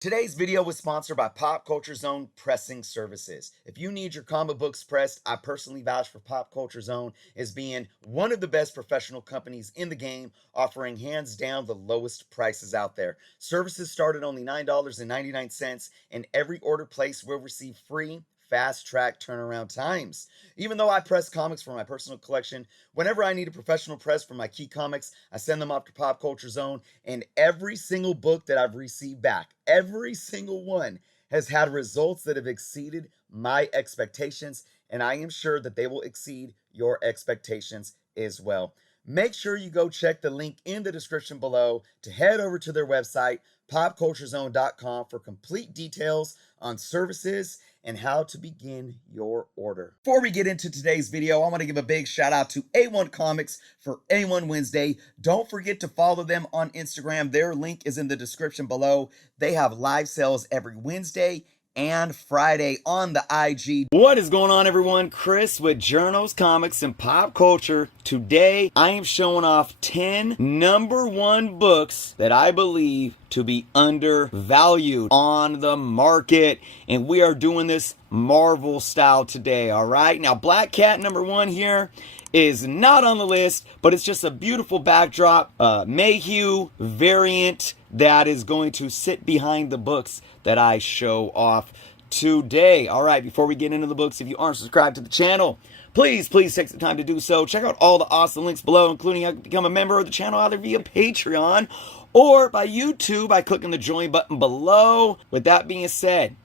Today's video was sponsored by Pop Culture Zone Pressing Services. If you need your comic books pressed, I personally vouch for Pop Culture Zone as being one of the best professional companies in the game, offering hands down the lowest prices out there. Services start at only $9.99, and every order placed will receive free fast track turnaround times. Even though I press comics for my personal collection, whenever I need a professional press for my key comics, I send them off to Pop Culture Zone, and every single book that I've received back, every single one, has had results that have exceeded my expectations, and I am sure that they will exceed your expectations as well. Make sure you go check the link in the description below to head over to their website, popculturezone.com, for complete details on services and how to begin your order. Before we get into today's video, I want to give a big shout out to A1 Comics for A1 Wednesday. Don't forget to follow them on Instagram. Their link is in the description below. They have live sales every Wednesday and Friday on the IG. What is going on, everyone? Chris with Journos Comics and Pop Culture. Today I am showing off 10 #1 books that I believe to be undervalued on the market, and we are doing this Marvel style today. All right, now Black Cat #1 here is not on the list, but it's just a beautiful backdrop, Mayhew variant that is going to sit behind the books that I show off today. All right, before we get into the books, if you aren't subscribed to the channel, please take some time to do so. Check out all the awesome links below, including how to become a member of the channel either via Patreon or by YouTube by clicking the join button below. With that being said,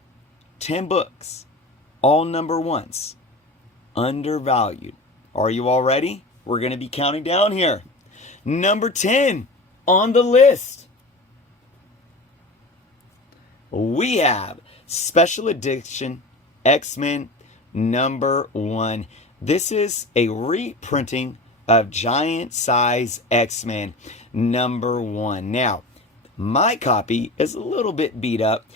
10 books, all #1s, undervalued. Are you all ready? We're going to be counting down here. Number 10 on the list, we have Special Edition X-Men #1. This is a reprinting of Giant Size X-Men #1. Now, my copy is a little bit beat up.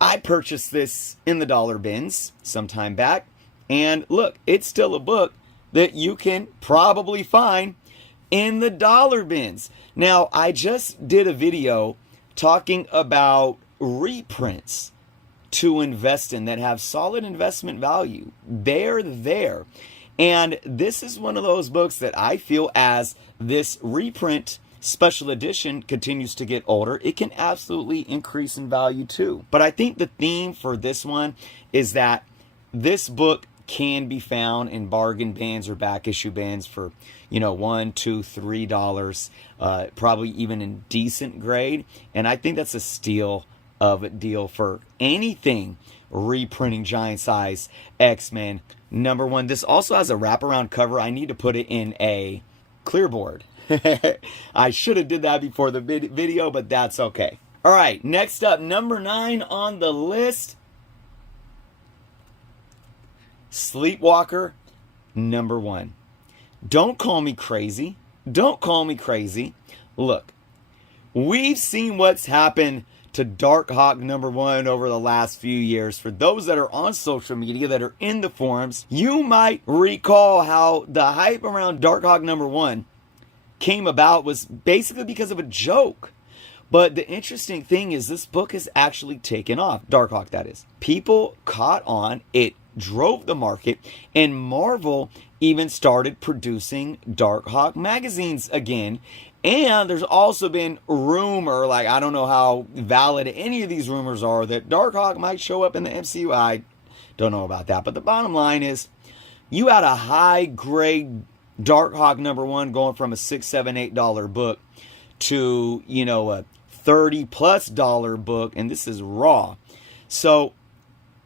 I purchased this in the dollar bins some time back, and look, it's still a book that you can probably find in the dollar bins. Now, I just did a video talking about reprints to invest in that have solid investment value. They're there. And this is one of those books that I feel, as this reprint special edition continues to get older, it can absolutely increase in value too. But I think the theme for this one is that this book can be found in bargain bins or back issue bins for, $1, $2, $3, probably even in decent grade. And I think that's a steal of a deal for anything reprinting Giant Size X-Men #1. This also has a wraparound cover. I need to put it in a clearboard. I should have did that before the video, but that's okay. All right, next up, number 9 on the list, Sleepwalker #1. Don't call me crazy. Don't call me crazy. Look, we've seen what's happened to Darkhawk #1 over the last few years. For those that are on social media, that are in the forums, you might recall how the hype around Darkhawk #1 came about was basically because of a joke. But the interesting thing is this book has actually taken off. Darkhawk, that is. People caught on. It drove the market, and Marvel even started producing Darkhawk magazines again. And there's also been rumor, I don't know how valid any of these rumors are, that Darkhawk might show up in the MCU. I don't know about that. But the bottom line is, you had a high grade Darkhawk #1 going from a $6, $7, $8 book to, a $30+ book, and this is raw. So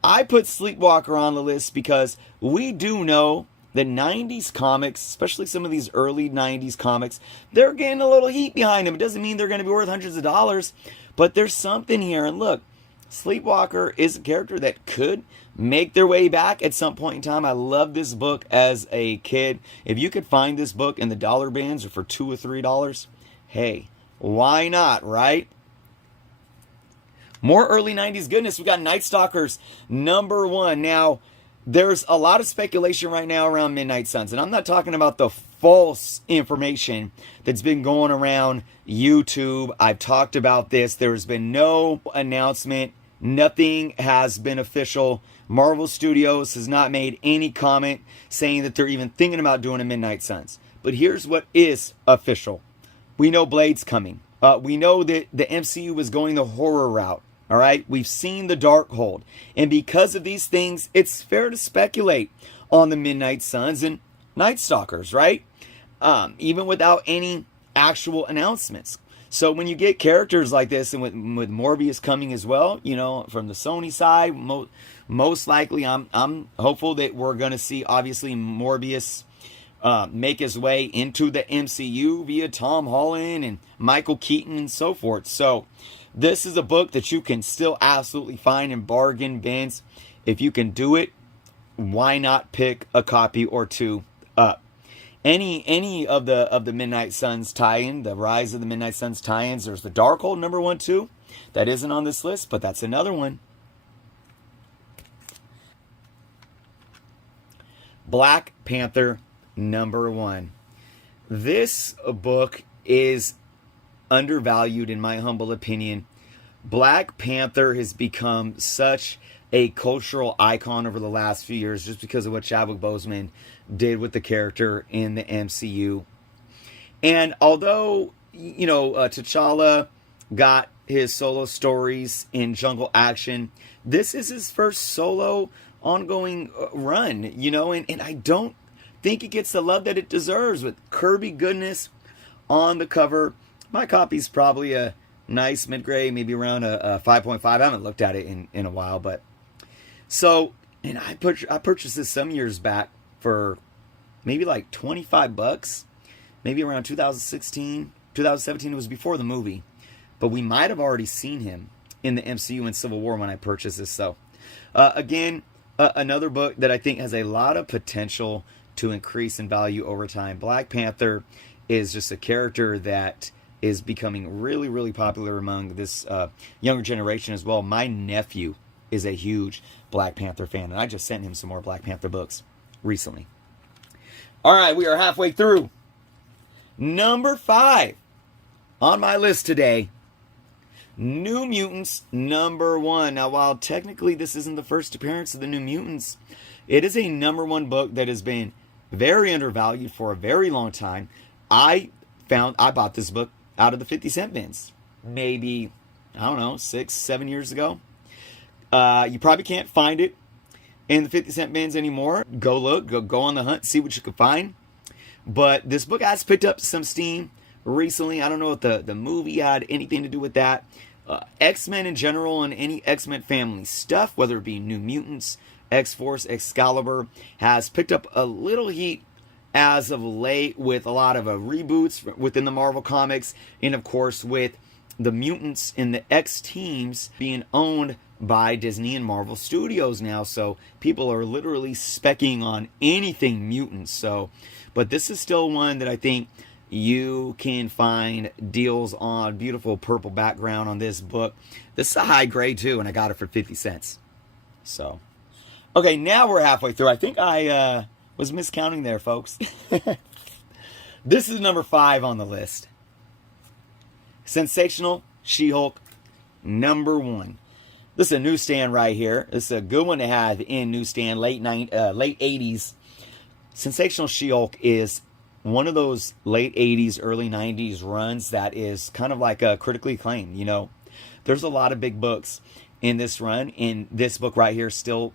I put Sleepwalker on the list because we do know that 90s comics, especially some of these early 90s comics, they're getting a little heat behind them. It doesn't mean they're going to be worth hundreds of dollars, but there's something here. And look, Sleepwalker is a character that could make their way back at some point in time. I love this book as a kid. If you could find this book in the dollar bins or for $2 or $3, hey, why not, right? More early 90s goodness. We got Night Stalkers #1. Now, there's a lot of speculation right now around Midnight Suns, and I'm not talking about the false information that's been going around YouTube. I've talked about this. There's been no announcement. Nothing has been official. Marvel Studios has not made any comment saying that they're even thinking about doing a Midnight Suns. But here's what is official. We know Blade's coming. We know that the MCU is going the horror route. All right, we've seen the Darkhold, and because of these things, it's fair to speculate on the Midnight Suns and Night Stalkers, right? Even without any actual announcements. So when you get characters like this, and with Morbius coming as well, you know, from the Sony side, most likely, I'm hopeful that we're going to see obviously Morbius make his way into the MCU via Tom Holland and Michael Keaton and so forth. So this is a book that you can still absolutely find in bargain bins. If you can do it, why not pick a copy or two up? Any of the Midnight Suns tie-in, the Rise of the Midnight Suns tie-ins. There's the Darkhold #1 too. That isn't on this list, but that's another one. Black Panther #1. This book is undervalued in my humble opinion. Black Panther has become such a cultural icon over the last few years just because of what Chadwick Boseman did with the character in the MCU. And although, you know, T'Challa got his solo stories in Jungle Action, this is his first solo ongoing run, you know, and I don't think it gets the love that it deserves with Kirby goodness on the cover. My copy's probably a nice mid-grade, maybe around a 5.5. I haven't looked at it in a while, but so, and I purchased this some years back for maybe like $25, maybe around 2016, 2017. It was before the movie, but we might have already seen him in the MCU in Civil War when I purchased this. So, again, another book that I think has a lot of potential to increase in value over time. Black Panther is just a character that is becoming really, really popular among this younger generation as well. My nephew is a huge Black Panther fan, and I just sent him some more Black Panther books recently. All right, we are halfway through. #5 on my list today, New Mutants #1. Now, while technically this isn't the first appearance of the New Mutants, it is a #1 book that has been very undervalued for a very long time. I bought this book out of the 50-cent bins maybe, I don't know, 6-7 years ago. You probably can't find it in the 50-cent bins anymore. Go look, go on the hunt, see what you can find. But this book has picked up some steam recently. I don't know if the movie had anything to do with that. X-Men in general and any X-Men family stuff, whether it be New Mutants, X-Force, Excalibur, has picked up a little heat as of late with a lot of reboots within the Marvel Comics, and of course with the mutants and the X-teams being owned by Disney and Marvel Studios now. So people are literally specking on anything mutants. So, but this is still one that I think you can find deals on. Beautiful purple background on this book. This is a high grade too, and I got it for 50 cents. So, okay, now we're halfway through. I think I was miscounting there, folks. This is #5 on the list. Sensational She-Hulk #1. This is a newsstand right here. This is a good one to have in newsstand, late 80s. Sensational She-Hulk is one of those late 80s, early 90s runs that is kind of like a critically acclaimed. You know, there's a lot of big books in this run, and this book right here still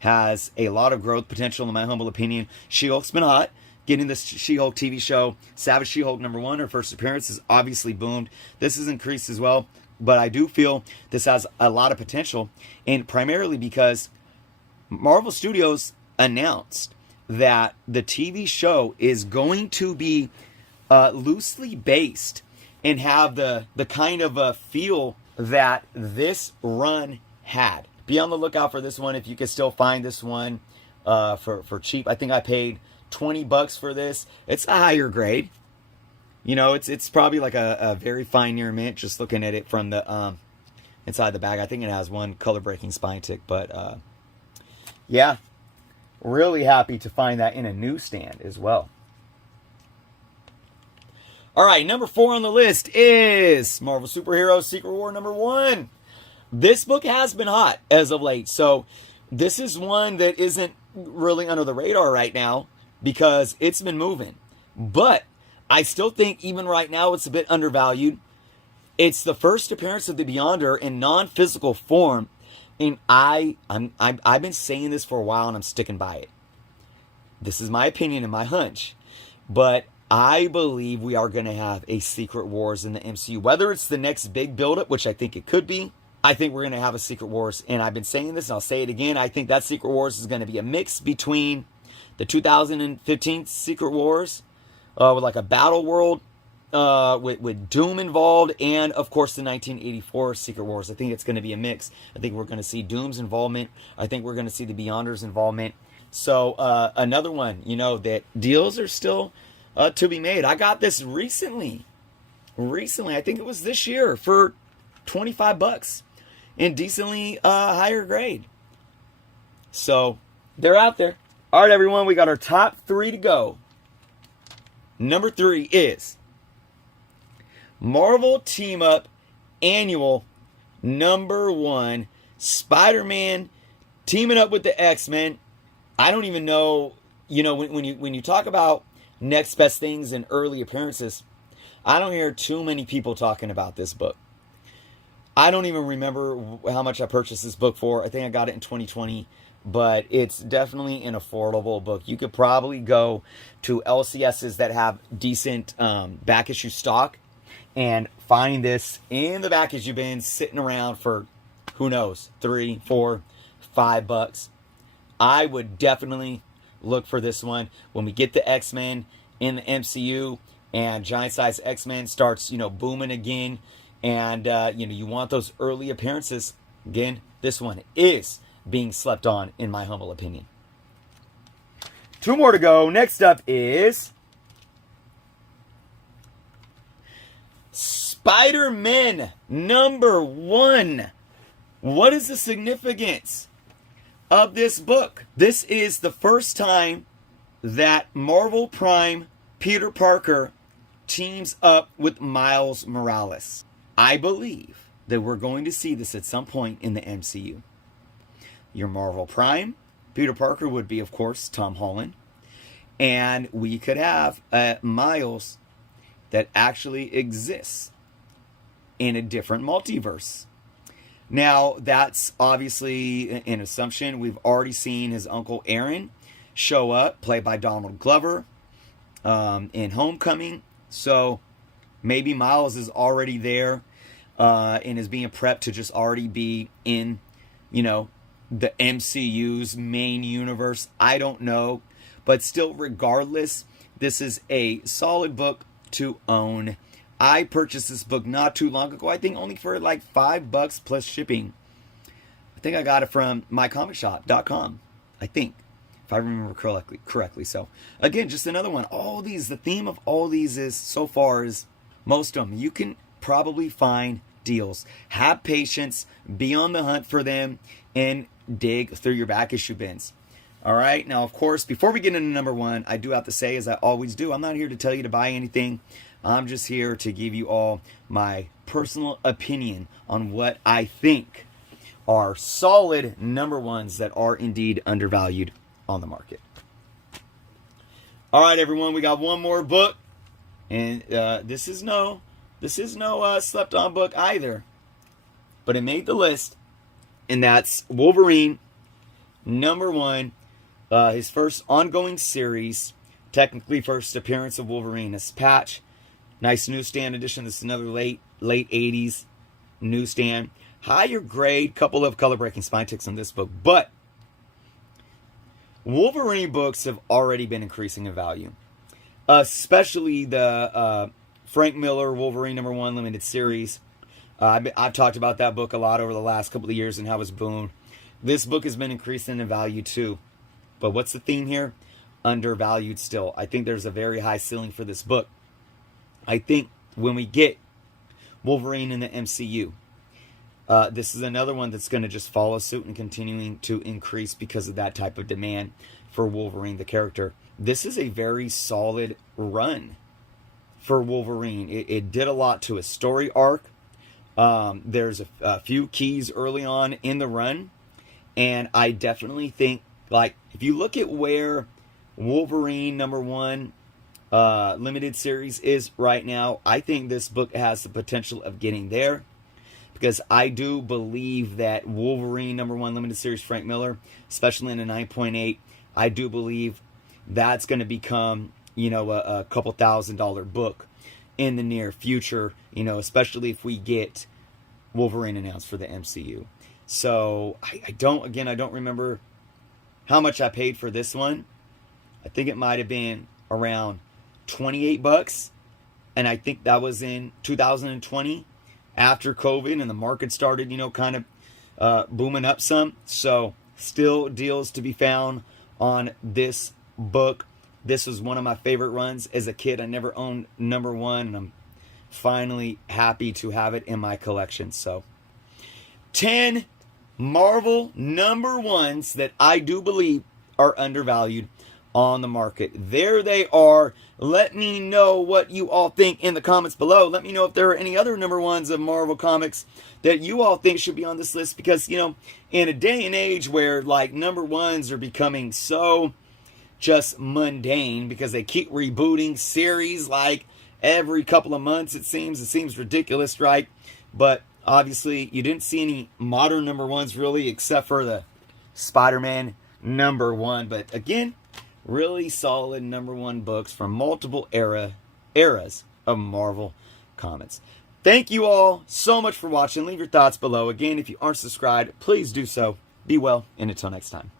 has a lot of growth potential in my humble opinion. She-Hulk's been hot. Getting this She-Hulk TV show, Savage She-Hulk #1, her first appearance, has obviously boomed. This has increased as well, but I do feel this has a lot of potential, and primarily because Marvel Studios announced that the TV show is going to be loosely based and have the kind of a feel that this run had. Be on the lookout for this one if you can still find this one for cheap. I think I paid $20 for this. It's a higher grade. You know, it's probably like a very fine near mint, just looking at it from the inside the bag. I think it has one color breaking spine tick, but yeah, really happy to find that in a newsstand as well. All right, number 4 on the list is Marvel Superheroes Secret War #1. This book has been hot as of late, so this is one that isn't really under the radar right now because it's been moving. But I still think even right now it's a bit undervalued. It's the first appearance of the Beyonder in non-physical form, and I've been saying this for a while and I'm sticking by it. This is my opinion and my hunch, but I believe we are going to have a Secret Wars in the MCU. Whether it's the next big buildup, which I think it could be, I think we're going to have a Secret Wars. And I've been saying this, and I'll say it again. I think that Secret Wars is going to be a mix between the 2015 Secret Wars, with like a battle world, with Doom involved, and of course the 1984 Secret Wars. I think it's going to be a mix. I think we're going to see Doom's involvement. I think we're going to see the Beyonders' involvement. So another one, that deals are still to be made. I got this recently. I think it was this year for $25 in decently higher grade. So they're out there. All right, everyone, we got our top 3 to go. Number 3 is Marvel Team Up Annual #1, Spider-Man teaming up with the X-Men. I don't even know, when you talk about next best things and early appearances, I don't hear too many people talking about this book. I don't even remember how much I purchased this book for. I think I got it in 2020, but it's definitely an affordable book. You could probably go to LCSs that have decent back issue stock and find this in the back issue bin sitting around for, who knows, $3, $4, $5. I would definitely look for this one when we get the X-Men in the MCU and giant size X-Men starts, booming again. And, you want those early appearances. Again, this one is being slept on, in my humble opinion. 2 more to go. Next up is Spider-Man #1. What is the significance of this book? This is the first time that Marvel Prime Peter Parker teams up with Miles Morales. I believe that we're going to see this at some point in the MCU. Your Marvel Prime Peter Parker would be, of course, Tom Holland. And we could have Miles that actually exists in a different multiverse. Now, that's obviously an assumption. We've already seen his uncle Aaron show up, played by Donald Glover, in Homecoming. So maybe Miles is already there and is being prepped to just already be in, the MCU's main universe. I don't know. But still, regardless, this is a solid book to own. I purchased this book not too long ago. I think only for like $5 plus shipping. I think I got it from mycomicshop.com. I think, if I remember correctly. So again, just another one. The theme of all these is so far is most of them you can probably find deals. Have patience, be on the hunt for them, and dig through your back issue bins. All right. Now, of course, before we get into #1, I do have to say, as I always do, I'm not here to tell you to buy anything. I'm just here to give you all my personal opinion on what I think are solid #1s that are indeed undervalued on the market. All right, everyone, we got one more book, and this is no slept on book either, but it made the list, and that's Wolverine #1. His first ongoing series, technically first appearance of Wolverine as Patch. Nice newsstand edition. This is another late 80s newsstand. Higher grade, couple of color breaking spine ticks on this book, but Wolverine books have already been increasing in value, especially the Frank Miller Wolverine #1 limited series. I've talked about that book a lot over the last couple of years and how it's boomed. This book has been increasing in value too. But what's the theme here? Undervalued still. I think there's a very high ceiling for this book. I think when we get Wolverine in the MCU, this is another one that's going to just follow suit and continuing to increase because of that type of demand. for Wolverine, the character. This is a very solid run for Wolverine. It did a lot to his story arc. There's a few keys early on in the run, and I definitely think, like, if you look at where Wolverine #1 limited series is right now, I think this book has the potential of getting there, because I do believe that Wolverine #1 limited series, Frank Miller, especially in a 9.8, I do believe that's going to become, you know, a couple $1,000 book in the near future, you know, especially if we get Wolverine announced for the MCU. So I don't remember how much I paid for this one. I think it might have been around $28, and I think that was in 2020 after COVID and the market started, you know, kind of booming up some. So still deals to be found on this book. This was one of my favorite runs as a kid. I never owned #1, and I'm finally happy to have it in my collection. So 10 Marvel #1s that I do believe are undervalued on the market. There they are. Let me know what you all think in the comments below. Let me know if there are any other #1s of Marvel Comics that you all think should be on this list, because, you know, in a day and age where, like, #1s are becoming so just mundane because they keep rebooting series like every couple of months, it seems ridiculous, right? But obviously you didn't see any modern #1s really, except for the Spider-Man #1. But again, really solid #1 books from multiple eras of Marvel Comics. Thank you all so much for watching. Leave your thoughts below. Again, if you aren't subscribed, please do so. Be well, and until next time.